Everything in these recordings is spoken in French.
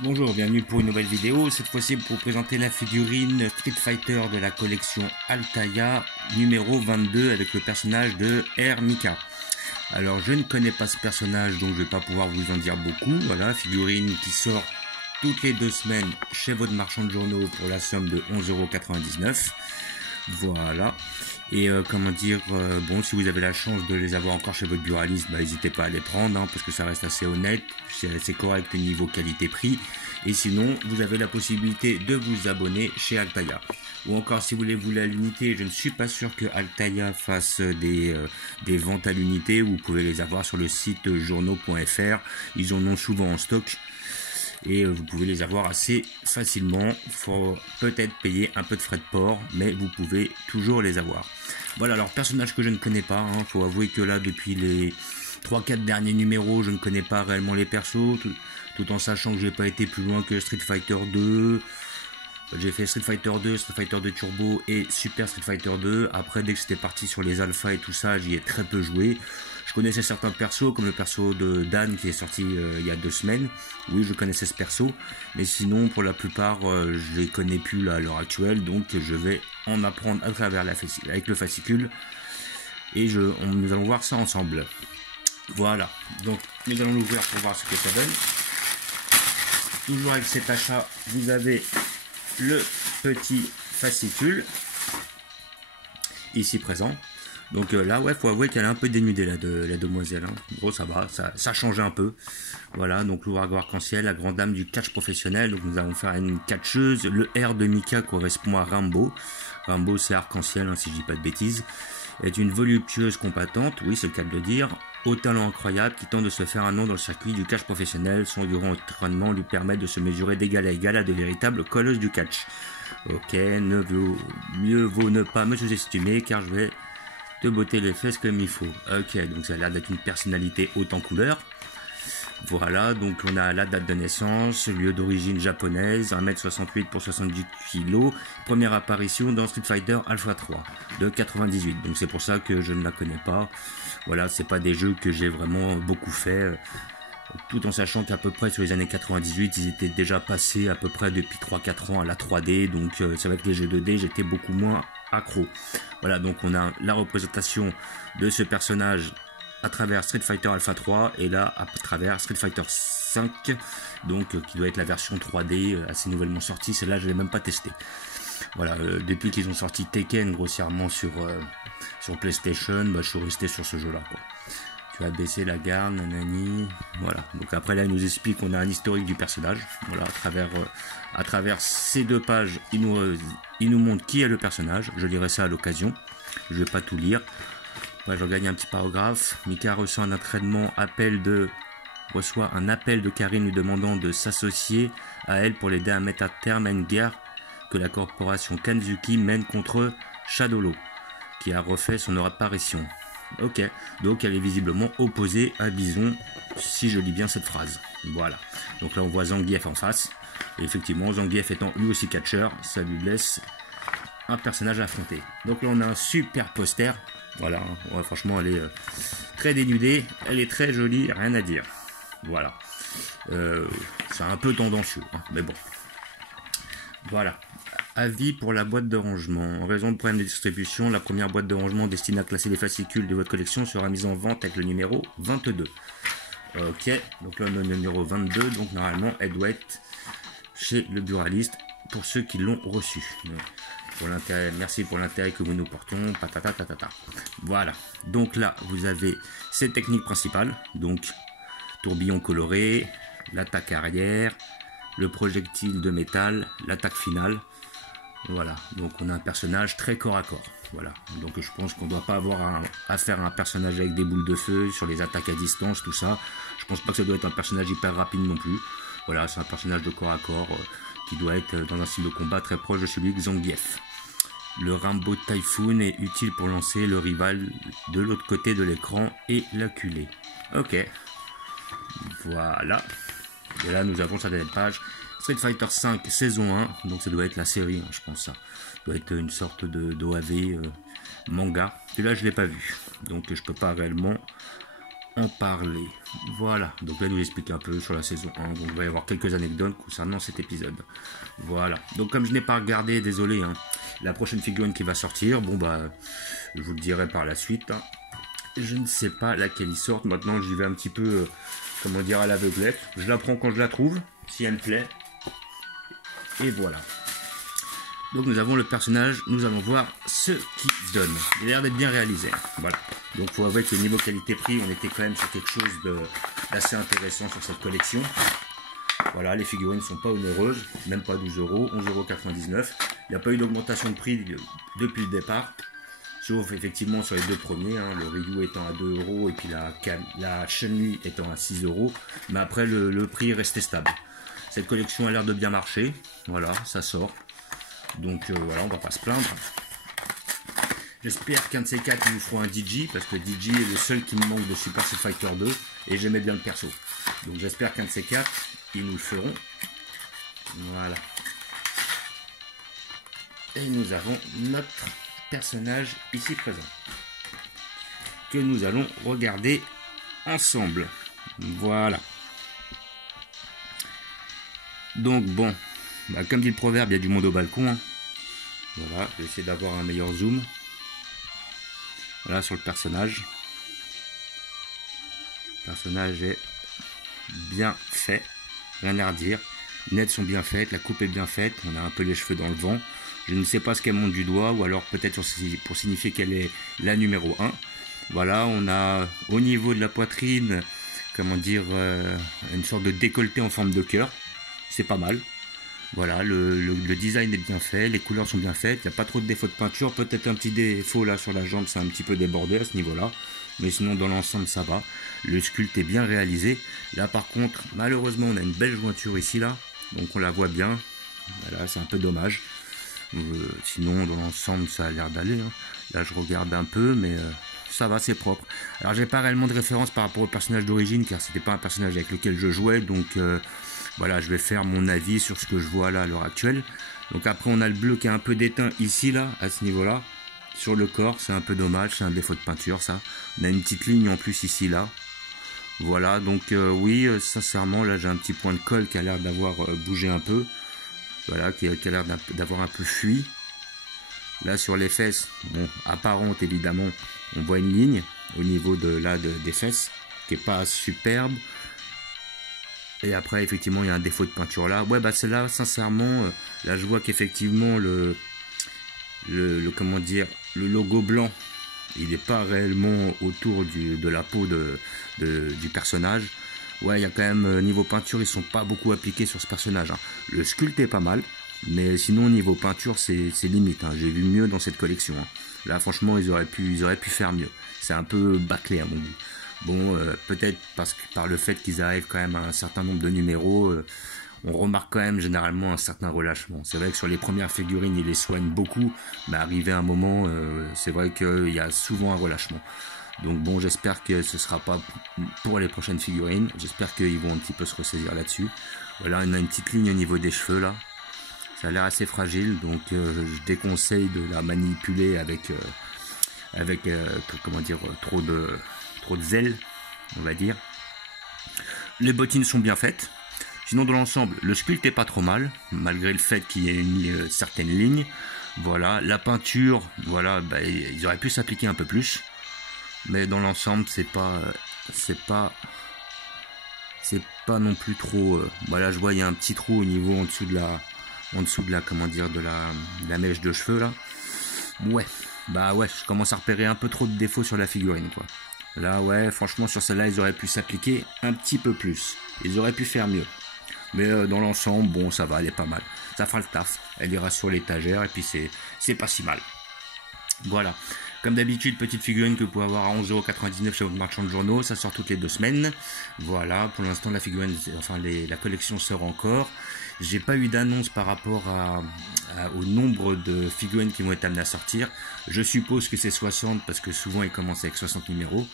Bonjour, bienvenue pour une nouvelle vidéo, cette fois-ci pour vous présenter la figurine Street Fighter de la collection Altaïa numéro 22 avec le personnage de R. Mika. Alors je ne connais pas ce personnage donc je ne vais pas pouvoir vous en dire beaucoup, voilà, figurine qui sort toutes les 2 semaines chez votre marchand de journaux pour la somme de 11,99 €. Voilà. Et bon, si vous avez la chance de les avoir encore chez votre buraliste, n'hésitez pas à les prendre, parce que ça reste assez honnête, c'est assez correct niveau qualité-prix. Et sinon, vous avez la possibilité de vous abonner chez Altaïa. Ou encore, si vous voulez à l'unité, je ne suis pas sûr que Altaïa fasse des ventes à l'unité. Vous pouvez les avoir sur le site journaux.fr. Ils en ont souvent en stock. Et vous pouvez les avoir assez facilement. Il faut peut-être payer un peu de frais de port, mais vous pouvez toujours les avoir. Voilà, alors personnage que je ne connais pas, faut avouer que là depuis les 3-4 derniers numéros, je ne connais pas réellement les persos, tout en sachant que j'ai pas été plus loin que Street Fighter 2. J'ai fait Street Fighter 2, Street Fighter 2 Turbo et Super Street Fighter 2. Après, dès que c'était parti sur les alphas et tout ça, j'y ai très peu joué. Je connaissais certains persos, comme le perso de Dan qui est sorti il y a 2 semaines. Oui, je connaissais ce perso. Mais sinon, pour la plupart, je les connais plus là, à l'heure actuelle. Donc, je vais en apprendre à travers avec le fascicule. Et nous allons voir ça ensemble. Voilà. Donc, nous allons l'ouvrir pour voir ce que ça donne. Toujours avec cet achat, vous avez le petit fascicule ici présent. Donc là, ouais, faut avouer qu'elle est un peu dénudée, la demoiselle. Gros, ça va, ça change un peu. Voilà, donc l'ouragan arc-en-ciel, la grande dame du catch professionnel. Donc nous allons faire une catcheuse. Le R de Mika correspond à Rambo. Rambo, c'est arc-en-ciel, si je dis pas de bêtises. Elle est une voluptueuse combattante, oui, c'est le cas de le dire, au talent incroyable qui tente de se faire un nom dans le circuit du catch professionnel. Son durant entraînement lui permet de se mesurer d'égal à égal à de véritables colosses du catch. Ok, mieux vaut ne pas me sous-estimer car je vais te botter les fesses comme il faut. Ok, donc ça a l'air d'être une personnalité haute en couleur. Voilà, donc on a la date de naissance, lieu d'origine japonaise, 1m68 pour 70 kg, première apparition dans Street Fighter Alpha 3 de 98, donc c'est pour ça que je ne la connais pas. Voilà, c'est pas des jeux que j'ai vraiment beaucoup fait, tout en sachant qu'à peu près sur les années 98, ils étaient déjà passés à peu près depuis 3-4 ans à la 3D, donc c'est vrai que les jeux 2D, j'étais beaucoup moins accro. Voilà, donc on a la représentation de ce personnage à travers Street Fighter Alpha 3 et là à travers Street Fighter 5, donc qui doit être la version 3D assez nouvellement sortie. Celle-là je l'ai même pas testé. Voilà, depuis qu'ils ont sorti Tekken grossièrement sur PlayStation, je suis resté sur ce jeu-là. Tu vas baisser la garde, nanani. Voilà. Donc après là il nous explique qu'on a un historique du personnage. Voilà, à travers ces 2 pages, il nous montre qui est le personnage. Je lirai ça à l'occasion. Je vais pas tout lire. Je regagne un petit paragraphe. Mika reçoit un appel de Karine lui demandant de s'associer à elle pour l'aider à mettre à terme à une guerre que la corporation Kanzuki mène contre Shadolo, qui a refait son apparition. Ok, donc elle est visiblement opposée à Bison, si je lis bien cette phrase. Voilà, donc là on voit Zangief en face. Et effectivement, Zangief étant lui aussi catcheur, ça lui laisse un personnage à affronter. Donc là on a un super poster. Voilà, ouais, franchement elle est très dénudée, elle est très jolie, rien à dire. Voilà, c'est un peu tendancieux, mais bon. Voilà, avis pour la boîte de rangement. En raison de problèmes de distribution, la première boîte de rangement destinée à classer les fascicules de votre collection sera mise en vente avec le numéro 22. Ok, donc là on a le numéro 22, donc normalement elle doit être chez le buraliste pour ceux qui l'ont reçu. Merci pour l'intérêt que vous nous portons. Patata. Voilà. Donc là, vous avez cette technique principale. Donc, tourbillon coloré, l'attaque arrière, le projectile de métal, l'attaque finale. Voilà. Donc, on a un personnage très corps à corps. Voilà. Donc, je pense qu'on ne doit pas avoir affaire à un personnage avec des boules de feu sur les attaques à distance, tout ça. Je pense pas que ça doit être un personnage hyper rapide non plus. Voilà, c'est un personnage de corps à corps qui doit être dans un style de combat très proche de celui de Zangief. Le Rambo Typhoon est utile pour lancer le rival de l'autre côté de l'écran et l'acculer. Ok. Voilà. Et là, nous avons sa dernière page. Street Fighter 5 saison 1. Donc, ça doit être la série, je pense ça. Ça doit être une sorte d'OAV manga. Et là, je ne l'ai pas vu. Donc, je peux pas réellement en parler. Voilà, donc là il nous explique un peu sur la saison 1, donc il va y avoir quelques anecdotes concernant cet épisode. Voilà, donc comme je n'ai pas regardé, désolé, hein, la prochaine figurine qui va sortir, bon bah, je vous le dirai par la suite. Hein. Je ne sais pas laquelle il sort, maintenant j'y vais un petit peu, comment dire, à l'aveuglette. Je la prends quand je la trouve, si elle me plaît. Et voilà. Donc nous avons le personnage, nous allons voir ce qu'il donne. Il a l'air d'être bien réalisé. Voilà. Donc il faut avouer que niveau qualité-prix, on était quand même sur quelque chose d'assez intéressant sur cette collection. Voilà, les figurines ne sont pas onéreuses, même pas 12 €, 11,99 €. Il n'y a pas eu d'augmentation de prix depuis le départ. Sauf effectivement sur les deux premiers, hein, le Ryu étant à 2 € et puis la Chun-Li étant à 6 €. Mais après le prix est resté stable. Cette collection a l'air de bien marcher. Voilà, ça sort. Donc voilà, on va pas se plaindre. J'espère qu'un de ces quatre ils nous feront un DJ, parce que DJ est le seul qui me manque de Super Street Fighter 2 et j'aimais bien le perso. Donc j'espère qu'un de ces quatre ils nous le feront. Voilà. Et nous avons notre personnage ici présent que nous allons regarder ensemble. Voilà. Donc bon. Bah, comme dit le proverbe, il y a du monde au balcon. Hein. Voilà, je vais essayer d'avoir un meilleur zoom. Voilà, sur le personnage. Le personnage est bien fait, rien à redire. Les lunettes sont bien faites, la coupe est bien faite. On a un peu les cheveux dans le vent. Je ne sais pas ce qu'elle monte du doigt, ou alors peut-être pour signifier qu'elle est la numéro 1. Voilà, on a au niveau de la poitrine, comment dire, une sorte de décolleté en forme de cœur. C'est pas mal. Voilà, le design est bien fait, les couleurs sont bien faites, il n'y a pas trop de défauts de peinture, peut-être un petit défaut là sur la jambe, c'est un petit peu débordé à ce niveau-là, mais sinon dans l'ensemble ça va, le sculpte est bien réalisé. Là par contre, malheureusement on a une belle jointure ici là, donc on la voit bien, voilà, c'est un peu dommage, sinon dans l'ensemble ça a l'air d'aller, hein. Là je regarde un peu, mais ça va, c'est propre. Alors j'ai pas réellement de référence par rapport au personnage d'origine, car c'était pas un personnage avec lequel je jouais, donc... voilà, je vais faire mon avis sur ce que je vois là à l'heure actuelle. Donc après, on a le bleu qui est un peu déteint ici, là, à ce niveau-là. Sur le corps, c'est un peu dommage, c'est un défaut de peinture, ça. On a une petite ligne en plus ici, là. Voilà, donc oui, sincèrement, là, j'ai un petit point de colle qui a l'air d'avoir bougé un peu. Voilà, qui a l'air d'avoir un peu fui. Là, sur les fesses, bon, apparente, évidemment, on voit une ligne au niveau des fesses, qui est pas superbe. Et après, effectivement, il y a un défaut de peinture là. Ouais, bah celle-là, sincèrement, là, je vois qu'effectivement, comment dire, le logo blanc, il n'est pas réellement autour de la peau du personnage. Ouais, il y a quand même, niveau peinture, ils sont pas beaucoup appliqués sur ce personnage. Hein. Le sculpte est pas mal, mais sinon, niveau peinture, c'est limite. Hein. J'ai vu mieux dans cette collection. Hein. Là, franchement, ils auraient pu faire mieux. C'est un peu bâclé à mon goût. Bon, peut-être par le fait qu'ils arrivent quand même à un certain nombre de numéros, on remarque quand même généralement un certain relâchement. C'est vrai que sur les premières figurines, ils les soignent beaucoup, mais arrivé à un moment, c'est vrai qu'il y a souvent un relâchement. Donc bon, j'espère que ce ne sera pas pour les prochaines figurines. J'espère qu'ils vont un petit peu se ressaisir là-dessus. Voilà, on a une petite ligne au niveau des cheveux là. Ça a l'air assez fragile, donc je déconseille de la manipuler avec comment dire, trop de zèle, on va dire. Les bottines sont bien faites. Sinon, dans l'ensemble, le sculpte est pas trop mal, malgré le fait qu'il y ait une certaine ligne. Voilà, la peinture, voilà, bah, ils auraient pu s'appliquer un peu plus. Mais dans l'ensemble, c'est pas non plus trop. Voilà, je vois il y a un petit trou au niveau en dessous de la comment dire, de la mèche de cheveux là. Ouais, bah ouais, je commence à repérer un peu trop de défauts sur la figurine quoi. Là, ouais, franchement, sur celle-là, ils auraient pu s'appliquer un petit peu plus. Ils auraient pu faire mieux. Mais dans l'ensemble, bon, ça va, elle est pas mal. Ça fera le taf. Elle ira sur l'étagère et puis c'est pas si mal. Voilà. Comme d'habitude, petite figurine que vous pouvez avoir à 11,99 € chez votre marchand de journaux. Ça sort toutes les 2 semaines. Voilà. Pour l'instant, la figurine, enfin, la collection sort encore. J'ai pas eu d'annonce par rapport au nombre de figurines qui vont être amenées à sortir. Je suppose que c'est 60 parce que souvent ils commencent avec 60 numéros.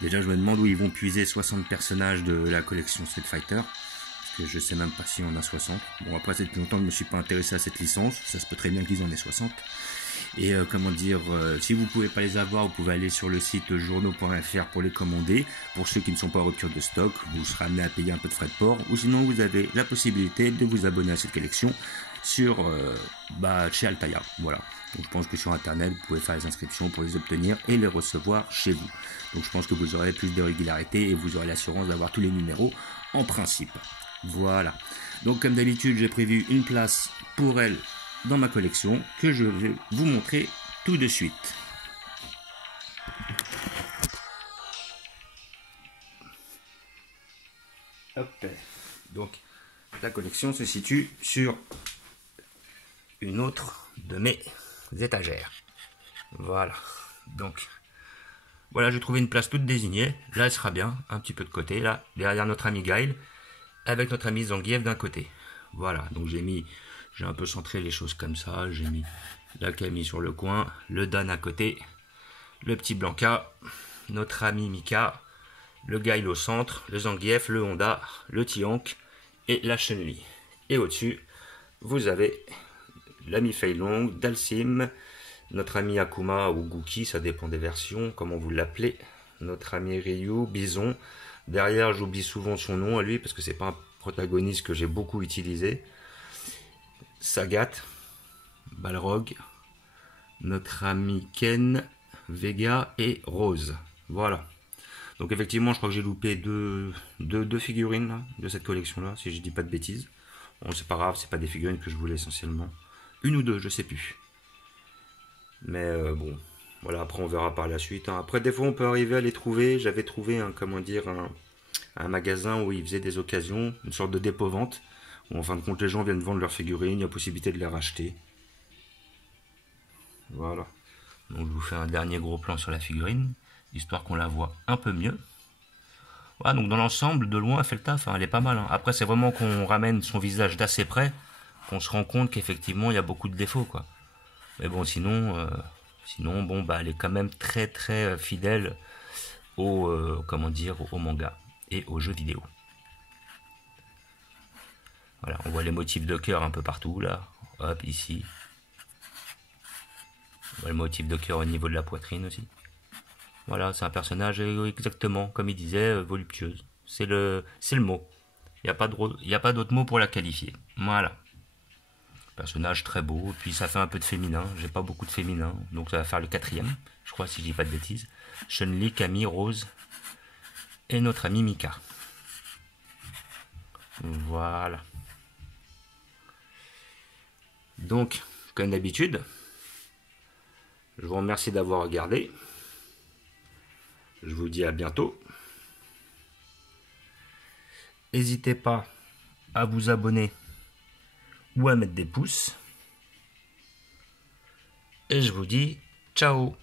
Déjà, je me demande où ils vont puiser 60 personnages de la collection Street Fighter. Parce que je sais même pas si on a 60. Bon, après, c'est depuis longtemps que je me suis pas intéressé à cette licence. Ça se peut très bien qu'ils en aient 60. Et comment dire, si vous pouvez pas les avoir, vous pouvez aller sur le site journaux.fr pour les commander. Pour ceux qui ne sont pas en rupture de stock, vous serez amené à payer un peu de frais de port. Ou sinon, vous avez la possibilité de vous abonner à cette collection sur chez Altaïa. Voilà. Donc je pense que sur internet, vous pouvez faire les inscriptions pour les obtenir et les recevoir chez vous. Donc je pense que vous aurez plus de régularité et vous aurez l'assurance d'avoir tous les numéros en principe. Voilà. Donc comme d'habitude, j'ai prévu une place pour elle dans ma collection que je vais vous montrer tout de suite. Hop. Donc la collection se situe sur une autre de mes étagères. Voilà. Donc voilà, j'ai trouvé une place toute désignée. Là, elle sera bien, un petit peu de côté, là, derrière notre ami Gaël, avec notre ami Zangief d'un côté. Voilà, donc j'ai un peu centré les choses comme ça. J'ai mis la Camille sur le coin, le Dan à côté, le petit Blanca, notre ami Mika, le Gaël au centre, le Zangief, le Honda, le Tiank et la Chun-Li. Et au-dessus, vous avez l'ami Fei Long, Dalsim, notre ami Akuma ou Gookie, ça dépend des versions, comment vous l'appelez, notre ami Ryu, Bison. Derrière, j'oublie souvent son nom à lui parce que c'est pas un protagoniste que j'ai beaucoup utilisé. Sagat, Balrog, notre ami Ken, Vega et Rose. Voilà. Donc effectivement, je crois que j'ai loupé deux figurines là, de cette collection-là, si je dis pas de bêtises. Bon, c'est pas grave, c'est pas des figurines que je voulais essentiellement. Une ou deux, je sais plus. Mais bon, voilà, après on verra par la suite. Hein. Après, des fois, on peut arriver à les trouver. J'avais trouvé un magasin où ils faisaient des occasions, une sorte de dépôt-vente, où en fin de compte, les gens viennent vendre leurs figurines, il y a possibilité de les racheter. Voilà. Donc, je vous fais un dernier gros plan sur la figurine, histoire qu'on la voit un peu mieux. Voilà, donc dans l'ensemble, de loin, elle fait le taf, hein, elle est pas mal. Hein. Après, c'est vraiment qu'on ramène son visage d'assez près, qu'on se rend compte qu'effectivement, il y a beaucoup de défauts, quoi. Mais bon, sinon, bon, bah, elle est quand même très très fidèle au manga et aux jeux vidéo. Voilà, on voit les motifs de cœur un peu partout là. Hop, ici. On voit le motif de cœur au niveau de la poitrine aussi. Voilà, c'est un personnage exactement comme il disait, voluptueuse. C'est le mot. Il n'y a pas d'autre mot pour la qualifier. Voilà. Personnage très beau, puis ça fait un peu de féminin, j'ai pas beaucoup de féminin, donc ça va faire le 4e, je crois si je dis pas de bêtises. Chun-Li, Camille, Rose et notre ami Mika. Voilà. Donc, comme d'habitude, je vous remercie d'avoir regardé. Je vous dis à bientôt. N'hésitez pas à vous abonner ou à mettre des pouces. Et je vous dis ciao.